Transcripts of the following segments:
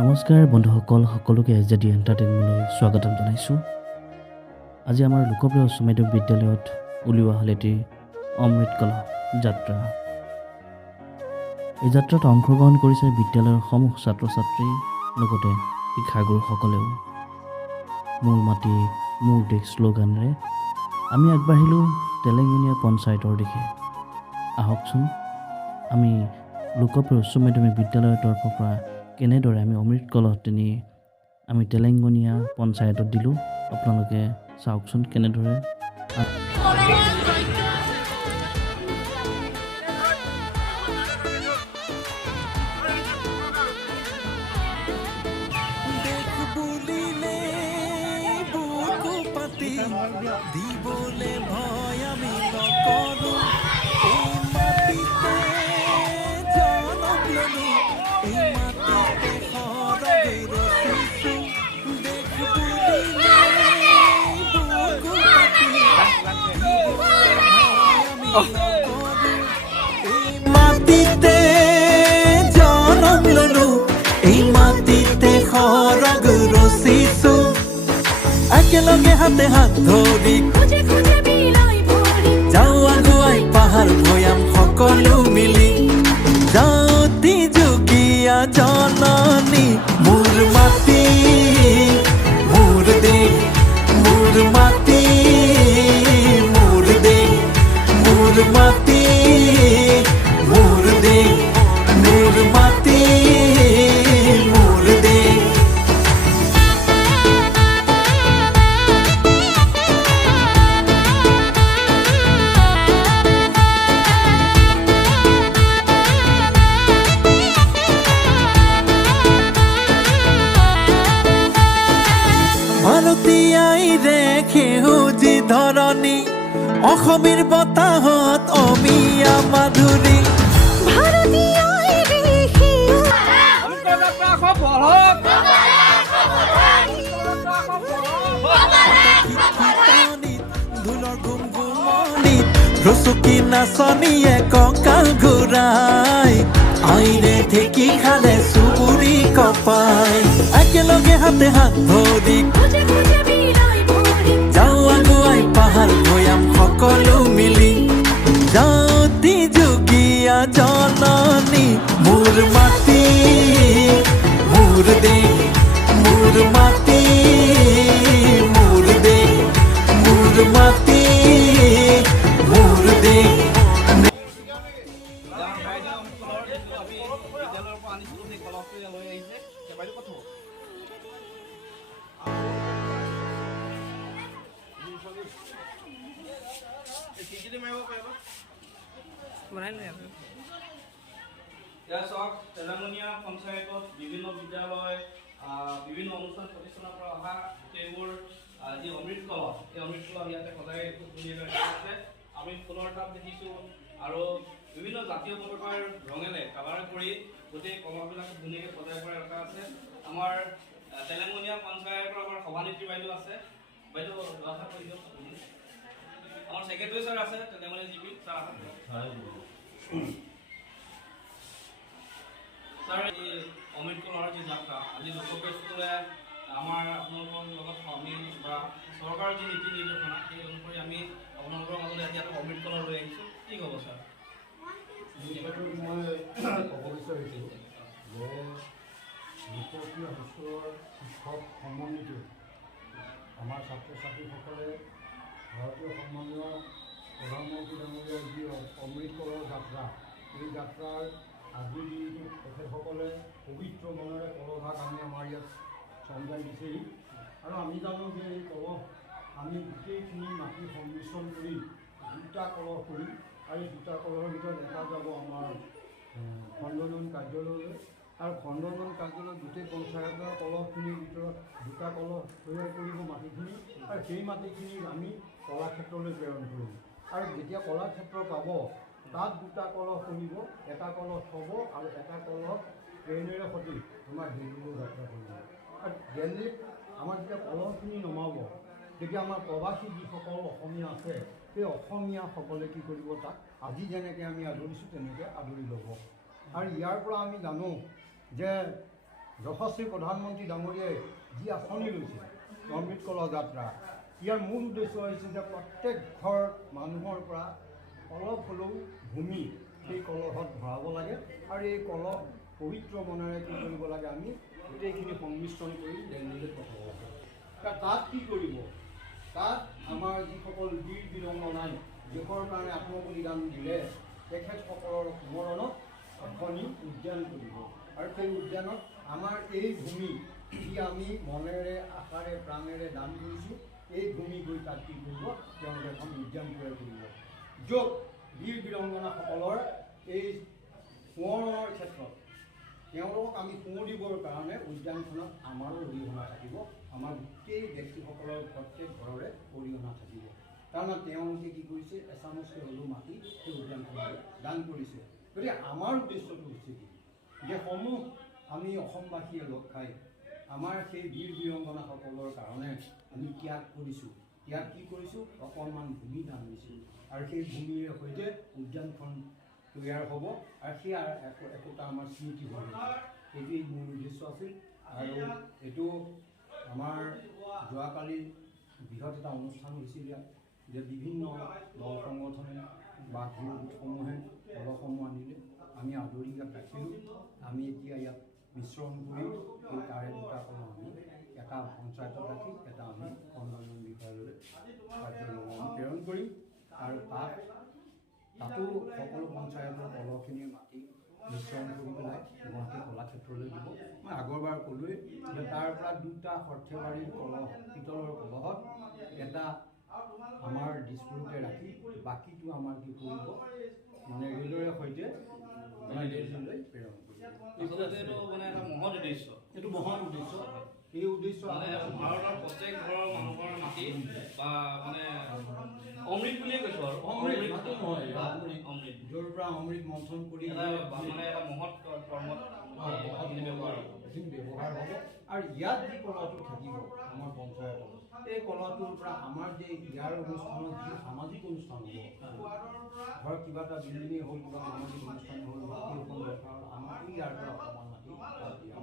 নমস্কাৰ বন্ধুসকল, সকলোকে এজেডি এণ্টাৰটেইনমেণ্টলৈ স্বাগতম জনাইছোঁ। আজি আমাৰ লোকপ্ৰিয় উচ্চ মাধ্যমিক বিদ্যালয়ত উলিওৱা হ'ল এটি অমৃত কলহ যাত্ৰা। এই যাত্ৰাত অংশগ্ৰহণ কৰিছে বিদ্যালয়ৰ সমূহ ছাত্ৰ ছাত্ৰী, লগতে শিক্ষাগুৰুসকলেও। মোৰ মাটি মোৰ দেশ শ্লোগানেৰে আমি আগবাঢ়িলোঁ তেলেংগনীয়া পঞ্চায়তৰ দিশে। আহকচোন আমি লোকপ্ৰিয় উচ্চ মাধ্যমিক বিদ্যালয়ৰ তৰফৰ পৰা কেনেদৰে আমি অমৃত কলহ নি আমি তেলেংগনীয়া পঞ্চায়তত দিলোঁ, আপোনালোকে চাওকচোন কেনেদৰে। দিবলে ভয় আমি নকৰো, এই মাটিতে জনম ললো, এই মাটিতে সৰগে ৰচিছো, দেশ বুলিলে বুকু পাতি দিবলে ভয় আমি নকৰো, এই মাটিতে জনম ললো, এই মাটিতে সৰগ ৰচিছো, একেলগে হাতে হাত ধৰি যাওঁ আগুৱাই পাহাৰ ভৈয়াম সকলো মিলি, যাওঁতি যুগীয়া জননী মোৰ মাটি মোৰ দেশ, মোৰ মাটি মোৰ দেশ, মোৰ মাটি মোৰ দেশ, মোৰ মাটি মোৰ দেশ। ভাৰতীয়াই ৰেখে সেউজী ধৰণী, অসমীৰ বতাহত অমিয়া মাধুৰী, ঢোলৰ ঘুমঘুমনিত ৰচকী নাচনীয়ে কঁকাল ঘূৰাই, আইনে ঢেঁকী খালে চুবুৰি কপাই, একেলগে হাতে হাত ধৰি যাওঁ আগুৱাই পাহাৰ ভৈয়াম সকলো মিলি, যাওঁতি যুগীয়া জননী মোৰ মাটি মোৰ দেশ, মোৰ মাটি মোৰ দেশ, মোৰ মাটি মোৰ দেশ। তেলেংগনীয়া পঞ্চায়তত বিভিন্ন বিদ্যালয়, বিভিন্ন অনুষ্ঠান প্ৰতিষ্ঠানৰ পৰা অহা গোটেইবোৰ যি অমৃত কলহ, এই অমৃত কলহ ইয়াতে সদায় খুব ধুনীয়াকৈ ৰখা আছে। আমি ফুলৰ টাব দেখিছোঁ আৰু বিভিন্ন জাতীয় পতাকাৰ ৰঙেৰে কালাৰ কৰি গোটেই কলহবিলাক ধুনীয়াকৈ সজাই পৰাই ৰখা আছে। আমাৰ তেলেংগনীয়া পঞ্চায়তৰ আমাৰ সভানেত্ৰী বাইদেউ আছে, বাইদেউ কথা কৈ দিয়ক। আমাৰ ছেক্ৰেটাৰী ছাৰ আছে তেলেংগনীয়া জিপি ছাৰ আছে। ছাৰ, এই অমৃত কলহৰ যি যাত্ৰা আজি লোকপ্ৰিয় স্কুলে আমাৰ আপোনালোকৰ লগত আমি বা চৰকাৰৰ যি নীতি নিৰ্দেশনা সেই অনুসৰি আমি আপোনালোকৰ মাজলৈ আজি এটা অমৃত কলহ লৈ আহিছোঁ, কি ক'ব ছাৰ? মই ক'ব বিচাৰিছোঁ যে লোকপ্ৰিয় স্কুলৰ শিক্ষক সমন্বিত আমাৰ ছাত্ৰ ছাত্ৰীসকলে ভাৰতীয় সন্মানীয় প্ৰধানমন্ত্ৰী ডাঙৰীয়াৰ যি অমৃত কলহ যাত্ৰা, এই যাত্ৰাৰ আজিৰ দিনটোত তেখেতসকলে পবিত্ৰ মনেৰে কলহভাগ আমি আমাৰ ইয়াত চমজাই দিছেহি। আৰু আমি জানো যে এই কলহ আমি গোটেইখিনি মাটি সংমিশ্ৰণ কৰি দুটা কলহ কৰি, আৰু দুটা কলহৰ ভিতৰত এটা যাব আমাৰ খণ্ডোন্নয়ন কাৰ্যালয়লৈ, আৰু খণ্ডোন্নয়ন কাৰ্যালয়ত গোটেই পঞ্চায়তৰ কলহখিনিৰ ভিতৰত দুটা কলহ তৈয়াৰ কৰিব মাটিখিনি, আৰু সেই মাটিখিনি আমি কলাক্ষেত্ৰলৈ প্ৰেৰণ কৰিম। আৰু যেতিয়া কলাক্ষেত্ৰ পাব তাত দুটা কলহ কৰিব, এটা কলহ থ'ব আৰু এটা কলহ ট্ৰেইনেৰে সৈতে আমাৰ দিল্লীলৈ যাত্ৰা কৰিব। আৰু দিল্লীত আমাৰ যেতিয়া কলহখিনি নমাব, তেতিয়া আমাৰ প্ৰবাসী যিসকল অসমীয়া আছে সেই অসমীয়াসকলে কি কৰিব, তাক আজি যেনেকৈ আমি আদৰিছোঁ তেনেকৈ আদৰি ল'ব। আৰু ইয়াৰ পৰা আমি জানো যে যশস্বী প্ৰধানমন্ত্ৰী ডাঙৰীয়াই যি আঁচনি লৈছে অমৃত কলহ যাত্ৰা, ইয়াৰ মূল উদ্দেশ্য হৈছে যে প্ৰত্যেক ঘৰ মানুহৰ পৰা অলপ হ'লেও ভূমি সেই কলহত ভৰাব লাগে আৰু এই কলহ পবিত্ৰ মনেৰে কি কৰিব লাগে, আমি গোটেইখিনি সংমিশ্ৰণ কৰি দেল্লীলৈ পঠাব লাগে। তাত কি কৰিব, তাত আমাৰ যিসকল বীৰ বীৰংগনাই দেশৰ কাৰণে আত্মবলিদান দিলে তেখেতসকলৰ স্মৰণত এখনি উদ্যান কৰিব আৰু সেই উদ্যানত আমাৰ এই ভূমি যি আমি মনেৰে আশাৰে প্ৰাণেৰে দান কৰিছোঁ, এই ভূমি গৈ তাত কি কৰিব, তেওঁলোকে এখন উদ্যান তৈয়াৰ কৰিব, য'ত বীৰ বীৰংগনাসকলৰ এই সোঁৱৰণৰ ক্ষেত্ৰত তেওঁলোকক আমি সোঁ দিবৰ কাৰণে উদ্যানখনত আমাৰো অৰিহণা থাকিব, আমাৰ গোটেই ব্যক্তিসকলৰ প্ৰত্যেক ঘৰৰে অৰিহণা থাকিব। কাৰণ তেওঁলোকে কি কৰিছে, এচামুচকৈ হ'লেও মাটি সেই উদ্যানখনলৈ দান কৰিছে। গতিকে আমাৰ উদ্দেশ্যটো হৈছে কি, যে সমূহ আমি অসমবাসীয়ে লগ খাই আমাৰ সেই বীৰ বীৰংগনাসকলৰ কাৰণে আমি ত্যাগ কৰিছোঁ। ত্যাগ কি কৰিছোঁ, অকণমান ভূমি দান দিছোঁ আৰু সেই ভূমিৰে সৈতে উদ্যানখন তৈয়াৰ হ'ব আৰু সেয়া একোটা আমাৰ স্মৃতি হৈ থাকিব। এইটোৱেই মূল উদ্দেশ্য আছিল। আৰু এইটো আমাৰ যোৱাকালি বৃহৎ এটা অনুষ্ঠান হৈছিল ইয়াত, যে বিভিন্ন দল সংগঠনে বা ক্ৰীড়া গোটসমূহে দলসমূহ আনিলে, আমি আদৰি ইয়াত ৰাখিলোঁ। আমি এতিয়া ইয়াত মিশ্ৰণ কৰি এই তাৰে দুটা কলহ আমি এটা পঞ্চায়তত ৰাখি এটা আমি কৰ্মান্বয়ন বিষয়ালয়লৈ কাৰ্যালয়লৈ প্ৰেৰণ কৰিম আৰু তাতো সকলো পঞ্চায়তৰ কলহখিনিৰ মাটি মিশ্ৰণ কৰি পেলাই গুৱাহাটী কলাক্ষেত্ৰলৈ দিব। মই আগৰবাৰ ক'লোৱেই যে তাৰ পৰা দুটা সৰ্থেবাৰীৰ কলহ, পিতলৰ কলহত এটা আমাৰ দিছপুৰতে ৰাখি বাকীটো আমাৰ কি কৰিব, মানে ৰেলৰে সৈতে দিল্লীলৈ প্ৰেৰণ কৰিব। এইটো মহৎ উদ্দেশ্য। এই উদ্দেশ্য ভাৰতৰ প্ৰত্যেক ঘৰৰ মানুহৰ মাটি বা মানে অমৃত বুলিয়ে কৈছোঁ আৰু অমৃত, য'ৰ পৰা অমৃত মন্থন কৰি মানে এটা মহৎ কৰ্মত ব্যৱহাৰ হ'ব। আৰু ইয়াত যি কলহটো থাকিব আমাৰ পঞ্চায়তত, এই কলহটোৰ পৰা আমাৰ যে ইয়াৰ অনুষ্ঠানত যি সামাজিক অনুষ্ঠান হ'ব, ধৰক কিবা এটা বিল্ডিঙে হ'ল, কিবা সামাজিক অনুষ্ঠান হ'ল, মাটি অকণ দৰকাৰ হ'ল, আমাৰ ইয়াৰ পৰা অকণমান মাটি দিয়া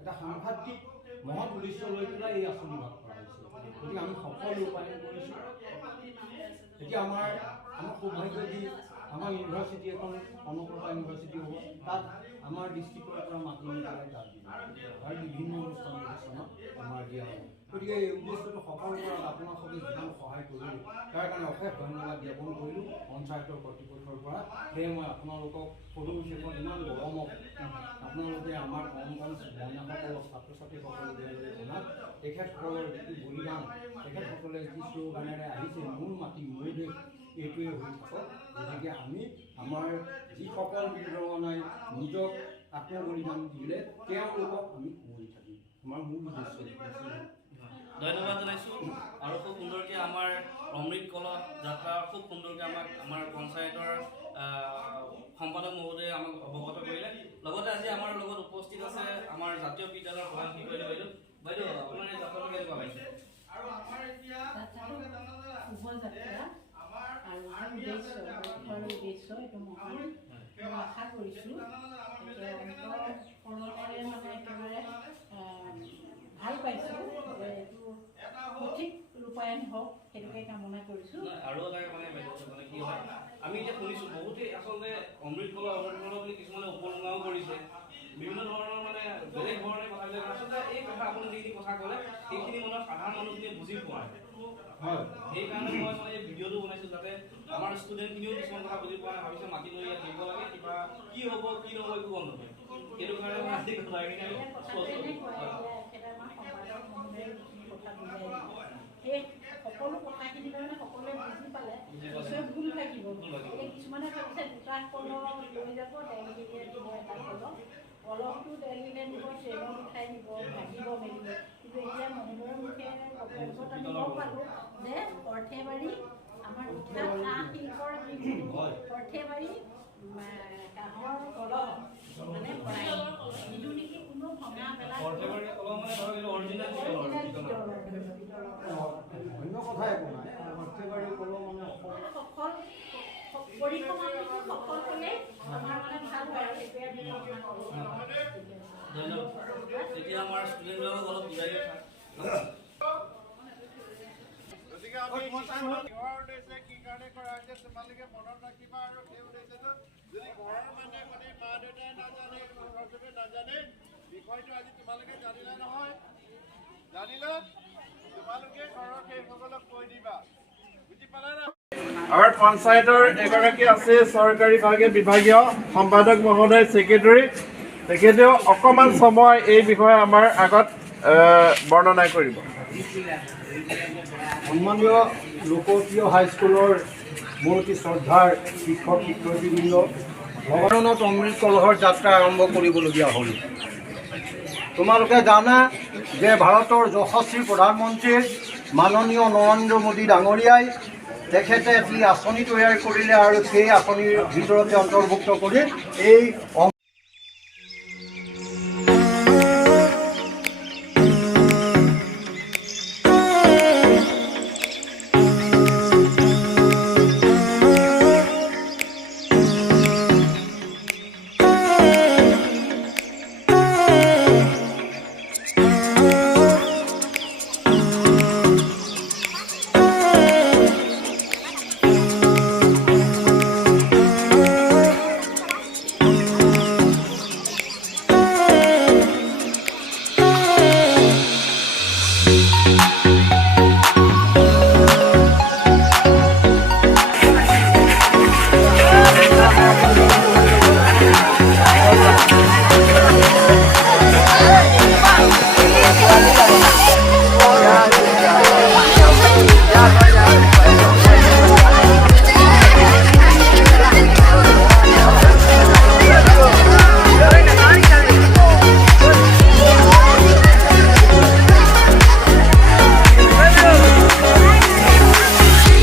এটা সাংঘাতিক মহৎ উদ্দেশ্য লৈ পেলাই এই আঁচনি ভাগ কৰা হৈছে। গতিকে আমি সফল ৰূপায়ণ কৰিছোঁ। এতিয়া আমাৰ সৌভাগ্য যি আমাৰ ইউনিভাৰ্চিটি এখন কনকলতা ইউনিভাৰ্চিটি হ'ব, তাত আমাৰ ডিষ্ট্ৰিক্টৰ পৰা মাটি নি পেলাই তাত দিব আৰু বিভিন্ন অনুষ্ঠান প্ৰতিষ্ঠানত আমাৰ দিয়া হ'ব। গতিকে এই উদ্দেশ্যটো সফল কৰাত আপোনালোকে যিমান সহায় কৰিলে তাৰ কাৰণে অশেষ ধন্যবাদ জ্ঞাপন কৰিলোঁ পঞ্চায়তৰ কৰ্তৃপক্ষৰ পৰা। সেয়ে মই আপোনালোকক সদৌ শেষত ইমান গৰমত আপোনালোকে আমাৰ কণ কণ মইনাসকলক, ছাত্ৰ ছাত্ৰীসকলক দিয়ালৈ জনাত তেখেতসকলৰ যিটো বলিদান, তেখেতসকলে যি শ্লোগানেৰে আহিছে, মোৰ মাটি মোৰ দেশ, এইটোৱে হৈ থাকক। গতিকে আমি আমাৰ যিসকল বীৰংগনাই নিজক আত্মবলিদান দিলে তেওঁলোকক আমি সুঁৱৰি থাকিম, আমাৰ মূল উদ্দেশ্য। ধন্যবাদ জনাইছোঁ। আৰু খুব সুন্দৰকৈ আমাৰ অমৃত কলহ যাত্ৰা খুব সুন্দৰকৈ আমাৰ পঞ্চায়তৰ সম্পাদক মহোদয়ে আমাক অৱগত কৰিলে। লগতে আজি আমাৰ লগত উপস্থিত আছে আমাৰ জাতীয় বিদ্যালয়ৰ প্ৰধান শিক্ষয়িত্ৰী বাইদেউ। বাইদেউ, আপোনাৰ এই যাত্ৰাটো কেনেকুৱা পাইছে? আশা কৰিছোঁ ভাল পাইছোঁ যে এইটো সঠিক ৰূপায়ণ হওক, সেইটোকে কামনা কৰিছোঁ। আৰু এটা মানে কি হয়, আমি এতিয়া শুনিছোঁ বহুতেই আচলতে অমৃত কলহ বুলি কিছুমানে উপলুঙাও কৰিছে, বিভিন্ন ধৰণৰ মানে বেলেগ ধৰণে কথাবিলাক। আচলতে এই কথা আপুনি যিখিনি কথা ক'লে সেইখিনি মানে সাধাৰণ মানুহখিনিয়ে বুজি পোৱা নাই। সেইকাৰণে মই মানে এই ভিডিঅ'টো বনাইছোঁ, যাতে আমাৰ ষ্টুডেণ্টখিনিও কিছুমান কথা বুজি পোৱা নাই, ভাবিছে মাটি লৈ ইয়াত দিব লাগে, কিবা কি হ'ব কি নহ'ব একো গম নাপায়। সেইটো কাৰণে মই আজি কথাখিনি আমি সেই সকলো কথাখিনি মানে সকলোৱে বুজি পালে নিশ্চয় ভুল থাকিব। কিছুমানে ভাবিছে দুটা কলহ লৈ যাব, দেলহিলৈ দিব এটা কলহ, কলহটো দেলহিলৈ নিব, ট্ৰেইনত উঠাই নিব, ভাগিব মেলিব। কিন্তু এতিয়া মহিলাৰ মুখে কপেলত আমি গম পালোঁ যে সৰ্থেবাৰী আমাৰ বিখ্যাত কাঁহ শিল্পৰ সৰ্থেবাৰী কাঁহৰ কলহ মানে যিটো নেকি কোনো ভঙা পেলা অন্য কথাই একো নাই। সৰ্থেবাৰী কলহ মানে সফল পৰিক্ৰমা সফল হ'লে আমাৰ মানে ভাল হয় আৰু সেইটোৱে আমি এতিয়া আমাৰ ষ্টুডেণ্টবিলাকক অলপ বুজাই গতিকে আমি ঘৰৰ উদ্দেশ্যে কি কাৰণে কৰা হৈছে তোমালোকে মনত ৰাখিবা আৰু সেই উদ্দেশ্যটো যদি ঘৰৰ মানুহে গোটেই মা দেউতাই নাজানে সদস্যই নাজানে বিষয়টো আজি তোমালোকে জানিলা নহয় জানিলা তোমালোকে ঘৰৰ সেইসকলক কৈ দিবা বুজি পালা না আমাৰ পঞ্চায়তৰ এগৰাকী আছে চৰকাৰীভাৱে বিভাগীয় সম্পাদক মহোদয় ছেক্ৰেটাৰী তেখেতেও অকণমান সময় এই বিষয়ে আমাৰ আগত বৰ্ণনা কৰিব সন্মানীয় লোকপ্ৰিয় হাইস্কুলৰ মোৰ অতি শ্ৰদ্ধাৰ শিক্ষক শিক্ষয়িত্ৰীবৃন্দ ভগৱানত অমৃত কলহৰ যাত্ৰা আৰম্ভ কৰিবলগীয়া হ'ল তোমালোকে জানা যে ভাৰতৰ যশস্বী প্ৰধানমন্ত্ৰী মাননীয় নৰেন্দ্ৰ মোদী ডাঙৰীয়াই তেখেতে এটি আঁচনি তৈয়াৰ কৰিলে আৰু সেই আঁচনিৰ ভিতৰতে অন্তৰ্ভুক্ত কৰি এই